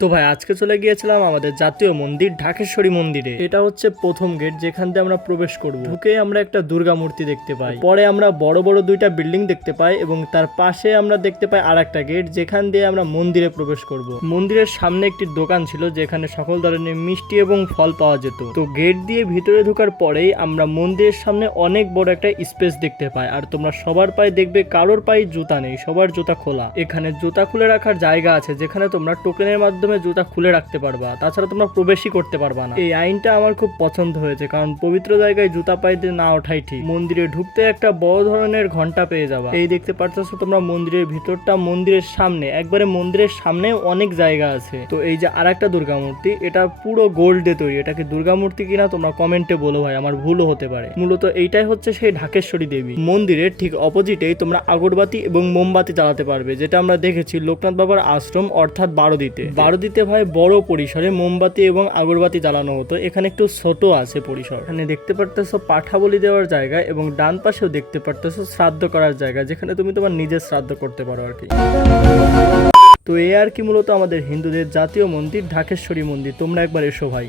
তো ভাই আজকে চলে গিয়েছিলাম আমাদের জাতীয় মন্দির ঢাকেশ্বরী মন্দিরে। এটা হচ্ছে প্রথম গেট যেখান দিয়ে আমরা প্রবেশ করব। ঢুকে আমরা একটা দুর্গা মূর্তি দেখতে পাই, পরে আমরা বড় বড় দুইটা বিল্ডিং দেখতে পাই এবং তার পাশে আমরা দেখতে পাই আর একটা গেট যেখান দিয়ে আমরা মন্দিরে প্রবেশ করব। মন্দিরের সামনে একটি দোকান ছিল যেখানে সকল ধরনের মিষ্টি এবং ফল পাওয়া যেত। তো গেট দিয়ে ভিতরে ঢোকার পরেই আমরা মন্দিরের সামনে অনেক বড় একটা স্পেস দেখতে পাই। আর তোমরা সবার পায়ে দেখবে কারোর পায়ে জুতা নেই, সবার জুতা খোলা। এখানে জুতা খুলে রাখার জায়গা আছে যেখানে তোমরা টোকেনের মাধ্যমে জুতা খুলে রাখতে পারবা, তাছাড়া তোমরা প্রবেশই করতে পারবা না। এই আইনটা আমার খুব পছন্দ হয়েছে, কারণ পবিত্র জায়গায় জুতা পায়ে না ওঠাই ঠিক। মন্দিরে ঢুকতে একটা বড় ধরনের ঘন্টা পেয়ে যাবা। এই দেখতে পারতেছো তোমরা মন্দিরের ভিতরটা, মন্দিরের সামনে একবারে মন্দিরের সামনে অনেক জায়গা আছে। তো এই যে আরেকটা দুর্গা মূর্তি, এটা পুরো গোল্ড দিয়ে তৈরি। এটাকে দুর্গা মূর্তি কিনা তোমরা কমেন্টে বলো ভাই, আমার ভুলও হতে পারে। মূলত এইটাই হচ্ছে সেই ঢাকেশ্বরী দেবী। মন্দিরের ঠিক অপোজিটেই তোমরা আগরবাতি এবং মোমবাতি জ্বালাতে পারবে, যেটা আমরা দেখেছি লোকনাথ বাবার আশ্রম অর্থাৎ বারোদিতে ভাই বড় পরিসরে মোমবাতি এবং আগরবাতি জ্বালানো হতো। এখানে একটু ছোট আছে পরিসর। এখানে দেখতে পারতেছো পাঠা বলি দেওয়ার জায়গা এবং ডান পাশেও দেখতে পারতেছো শ্রাদ্ধ করার জায়গা, যেখানে তুমি তোমার নিজের শ্রাদ্ধ করতে পারো আর কি। তো এই আর কি মূলত আমাদের হিন্দুদের জাতীয় মন্দির ঢাকেশ্বরী মন্দির। তোমরা একবার এসো ভাই।